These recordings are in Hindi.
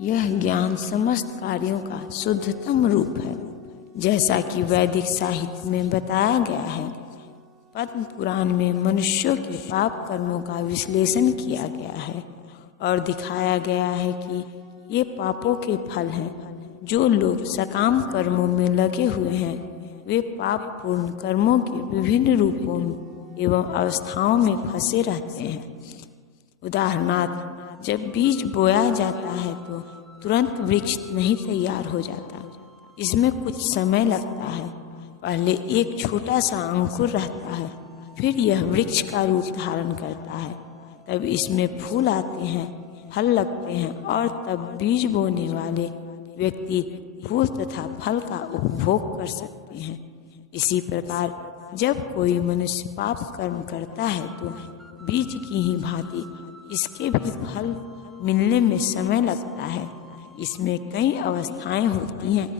यह ज्ञान समस्त कार्यों का शुद्धतम रूप है। जैसा कि वैदिक साहित्य में बताया गया है, पद्म पुराण में मनुष्यों के पाप कर्मों का विश्लेषण किया गया है और दिखाया गया है कि ये पापों के फल हैं। जो लोग सकाम कर्मों में लगे हुए हैं वे पाप पूर्ण कर्मों के विभिन्न रूपों एवं अवस्थाओं में फंसे रहते हैं। उदाहरणार्थ, जब बीज बोया जाता है तो तुरंत वृक्ष नहीं तैयार हो जाता। इसमें कुछ समय लगता है। पहले एक छोटा सा अंकुर रहता है, फिर यह वृक्ष का रूप धारण करता है। तब इसमें फूल आते हैं, फल लगते हैं और तब बीज बोने वाले व्यक्ति फूल तथा फल का उपभोग कर सकते हैं। इसी प्रकार जब कोई मनुष्य पाप कर्म करता है तो बीज की ही भांति इसके भी फल मिलने में समय लगता है। इसमें कई अवस्थाएं होती हैं।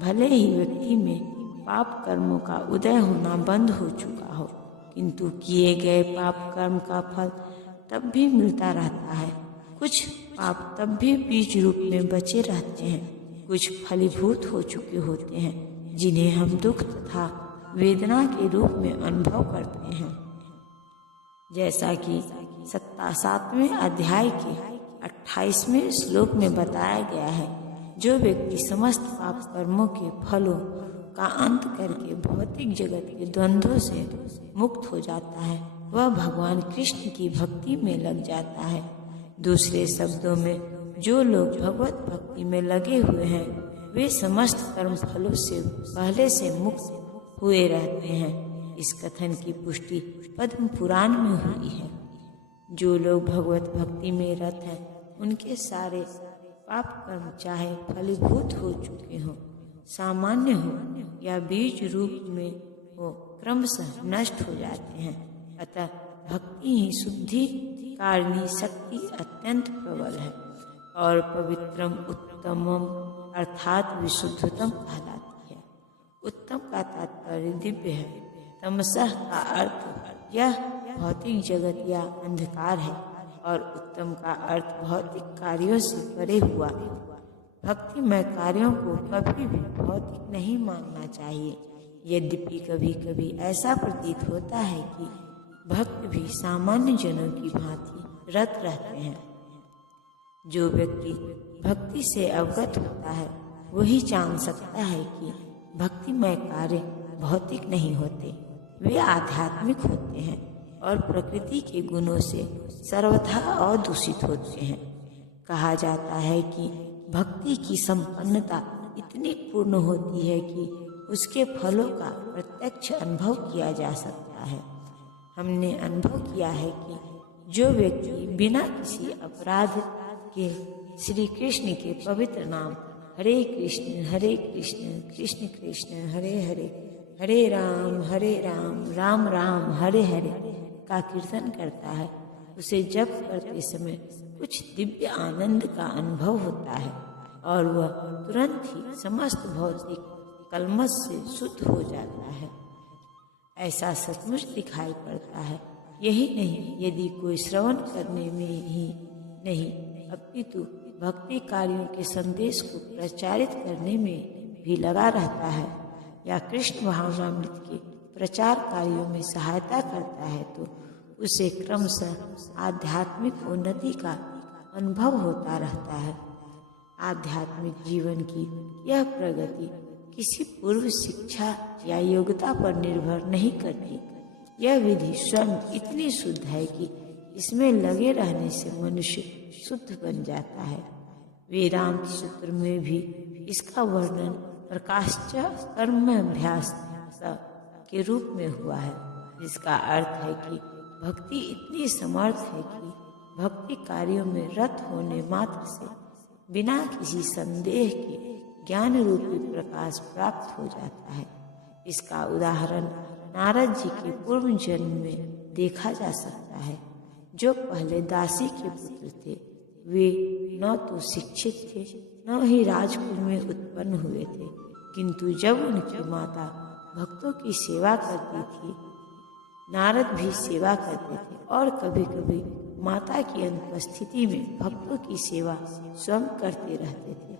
भले ही व्यक्ति में पाप कर्मों का उदय होना बंद हो चुका हो, किंतु किए गए पाप कर्म का फल तब भी मिलता रहता है। कुछ पाप तब भी बीज रूप में बचे रहते हैं। कुछ फलीभूत हो चुके होते हैं, जिन्हें हम दुख तथा वेदना के रूप में अनुभव करते हैं। जैसा कि 7वें अध्याय के 28वें श्लोक में बताया गया है, जो व्यक्ति समस्त पाप कर्मों के फलों का अंत करके भौतिक जगत के द्वंद्वों से मुक्त हो जाता है, वह भगवान कृष्ण की भक्ति में लग जाता है। दूसरे शब्दों में, जो लोग भगवत भक्ति में लगे हुए हैं वे समस्त कर्म फलों से पहले से मुक्त हुए रहते हैं। इस कथन की पुष्टि पद्म पुराण में हुई है। जो लोग भगवत भक्ति में रत हैं उनके सारे पाप कर्म चाहे फलीभूत हो चुके हों, सामान्य हो या बीज रूप में हो, क्रमशः नष्ट हो जाते हैं। अतः भक्ति ही शुद्धि कारिणी शक्ति अत्यंत प्रबल है और पवित्रम उत्तमम अर्थात विशुद्धतम कहलाती है। उत्तम का तात्पर्य दिव्य है। तमसः का अर्थ यह भौतिक जगत या अंधकार है और उत्तम का अर्थ भौतिक कार्यों से परे हुआ। भक्तिमय कार्यों को कभी भी भौतिक नहीं मानना चाहिए। यद्यपि कभी कभी ऐसा प्रतीत होता है कि भक्त भी सामान्य जनों की भांति रत रहते हैं। जो व्यक्ति भक्ति से अवगत होता है वही जान सकता है कि भक्तिमय कार्य भौतिक नहीं होते, वे आध्यात्मिक होते हैं और प्रकृति के गुणों से सर्वथा अदूषित होते हैं। कहा जाता है कि भक्ति की संपन्नता इतनी पूर्ण होती है कि उसके फलों का प्रत्यक्ष अनुभव किया जा सकता है। हमने अनुभव किया है कि जो व्यक्ति बिना किसी अपराध के श्री कृष्ण के पवित्र नाम हरे कृष्ण कृष्ण कृष्ण हरे हरे हरे राम राम राम हरे हरे का कीर्तन करता है, उसे जप करते समय कुछ दिव्य आनंद का अनुभव होता है और वह तुरंत ही समस्त भौतिक कलमश से शुद्ध हो जाता है। ऐसा सचमुच दिखाई पड़ता है। यही नहीं, यदि कोई श्रवण करने में ही नहीं अपितु भक्ति कार्यों के संदेश को प्रचारित करने में भी लगा रहता है या कृष्ण भावनामृत के प्रचार कार्यों में सहायता करता है तो उसे क्रमशः आध्यात्मिक उन्नति का अनुभव होता रहता है। आध्यात्मिक जीवन की यह प्रगति किसी पूर्व शिक्षा या योग्यता पर निर्भर नहीं करती। यह विधि स्वयं इतनी शुद्ध है कि इसमें लगे रहने से मनुष्य शुद्ध बन जाता है। वेदांत सूत्र में भी इसका वर्णन प्रकाश्च कर्माभ्यास के रूप में हुआ है, जिसका अर्थ है कि भक्ति इतनी समर्थ है कि भक्ति कार्यों में रत होने मात्र से बिना किसी संदेह के ज्ञान रूपी प्रकाश प्राप्त हो जाता है। इसका उदाहरण नारद जी के पूर्व जन्म में देखा जा सकता है। जो पहले दासी के पुत्र थे, वे न तो शिक्षित थे न ही राजकुल में उत्पन्न हुए थे, किंतु जब उनकी माता भक्तों की सेवा करती थी, नारद भी सेवा करते थे और कभी कभी माता की अनुपस्थिति में भक्तों की सेवा स्वयं करते रहते थे।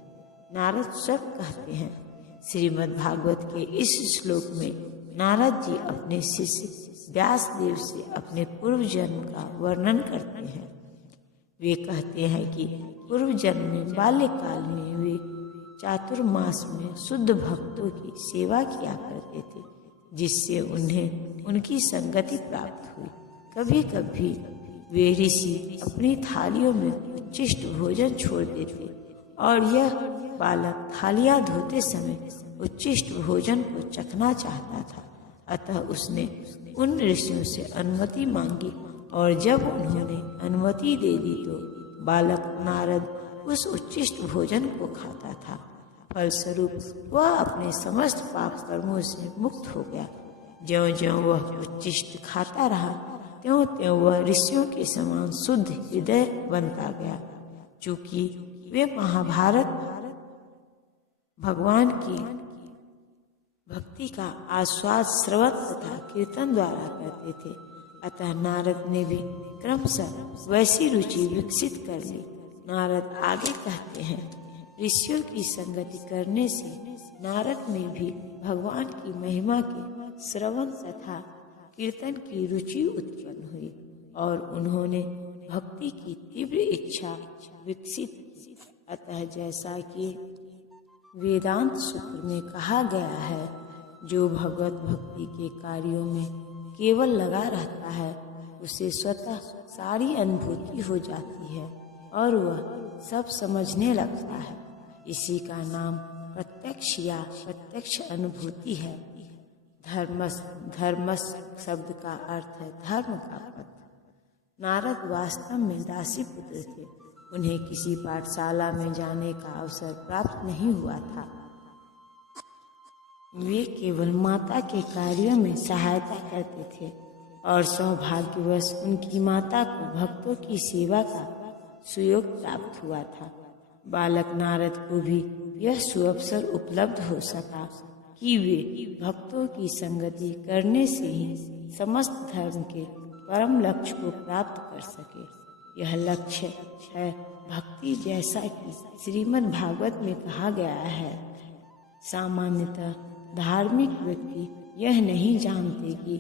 नारद स्वयं कहते हैं, श्रीमद् भागवत के इस श्लोक में नारद जी अपने शिष्य व्यास देव से अपने पूर्व जन्म का वर्णन करते हैं। वे कहते हैं कि पूर्व जन्म में बाल्यकाल में वे चातुर्मास में शुद्ध भक्तों की सेवा किया करते थे, जिससे उन्हें उनकी संगति प्राप्त हुई। कभी कभी वे ऋषि अपनी थालियों में उच्छिष्ट भोजन छोड़ देते और यह बालक थालियां धोते समय उच्छिष्ट भोजन को चखना चाहता था। अतः उसने उन ऋषियों से अनुमति मांगी और जब उन्होंने अनुमति दे दी तो बालक नारद उस उच्छिष्ट भोजन को खाता था। फलस्वरूप वह अपने समस्त पाप कर्मों से मुक्त हो गया। ज्यों-ज्यों वह उच्छिष्ट खाता रहा, त्यों-त्यों वह ऋषियों के समान शुद्ध हृदय बनता गया। चूंकि वे महाभारत भगवान की भक्ति का आस्वाद श्रवण तथा कीर्तन द्वारा करते थे, अतः नारद ने भी क्रमशः वैसी रुचि विकसित कर ली। नारद आगे कहते हैं, ऋषियों की संगति करने से नारद में भी भगवान की महिमा के श्रवण तथा कीर्तन की रुचि उत्पन्न हुई और उन्होंने भक्ति की तीव्र इच्छा विकसित की। अतः जैसा कि वेदांत सूत्र में कहा गया है, जो भगवत भक्ति के कार्यों में केवल लगा रहता है उसे स्वतः सारी अनुभूति हो जाती है और वह सब समझने लगता है। इसी का नाम प्रत्यक्ष या प्रत्यक्ष अनुभूति है। धर्मस शब्द का अर्थ है धर्म का पथ। नारद वास्तव में दासी पुत्र थे। उन्हें किसी पाठशाला में जाने का अवसर प्राप्त नहीं हुआ था। वे केवल माता के कार्यों में सहायता करते थे और सौभाग्यवश उनकी माता को भक्तों की सेवा का सुयोग प्राप्त हुआ था। बालक नारद को भी यह सुअवसर उपलब्ध हो सका कि वे भक्तों की संगति करने से ही समस्त धर्म के परम लक्ष्य को प्राप्त कर सके। यह लक्ष्य है भक्ति, जैसा कि श्रीमद् भागवत में कहा गया है। सामान्यतः धार्मिक व्यक्ति यह नहीं जानते कि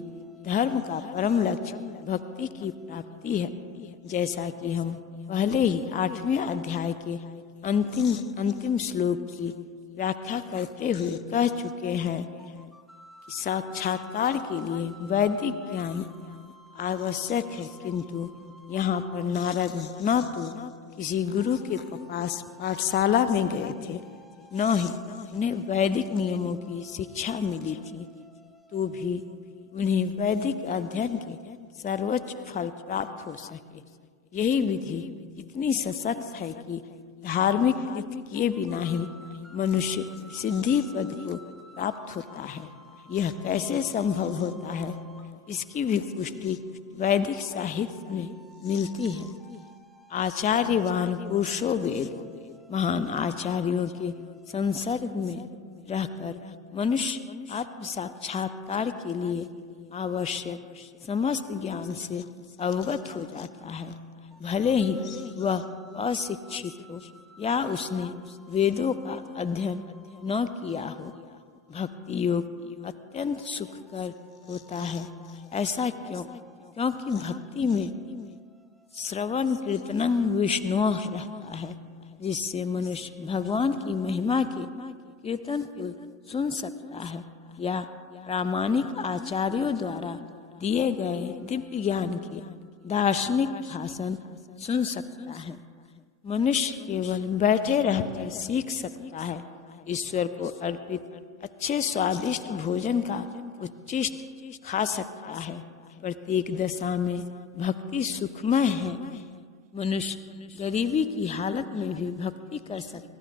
धर्म का परम लक्ष्य भक्ति की प्राप्ति है। जैसा कि हम पहले ही 8वें अध्याय के अंतिम श्लोक की व्याख्या करते हुए कह चुके हैं कि साक्षात्कार के लिए वैदिक ज्ञान आवश्यक है, किंतु यहाँ पर नारद न तो किसी गुरु के पास पाठशाला में गए थे, न ही उन्हें वैदिक नियमों की शिक्षा मिली थी, तो भी उन्हें वैदिक अध्ययन के सर्वोच्च फल प्राप्त हो सके। यही विधि इतनी सशक्त है कि धार्मिक कृत्य किए बिना ही मनुष्य सिद्धि पद को प्राप्त होता है। यह कैसे संभव होता है, इसकी भी पुष्टि वैदिक साहित्य में मिलती है। आचार्यवान पुरुषो वेद। महान आचार्यों के संसर्ग में रहकर मनुष्य आत्म साक्षात्कार के लिए आवश्यक समस्त ज्ञान से अवगत हो जाता है, भले ही वह अशिक्षित हो या उसने वेदों का अध्ययन न किया हो। भक्ति योग अत्यंत सुखकर होता है। ऐसा क्यों? क्योंकि भक्ति में श्रवण कीर्तनं विष्णु रहता है, जिससे मनुष्य भगवान की महिमा के कीर्तन को सुन सकता है या प्रामाणिक आचार्यों द्वारा दिए गए दिव्य ज्ञान के दार्शनिक भाषण सुन सकता है। मनुष्य केवल बैठे रहकर सीख सकता है। ईश्वर को अर्पित अच्छे स्वादिष्ट भोजन का उच्छिष्ट खा सकता है। प्रत्येक दशा में भक्ति सुखमय है। मनुष्य गरीबी की हालत में भी भक्ति कर सकता है।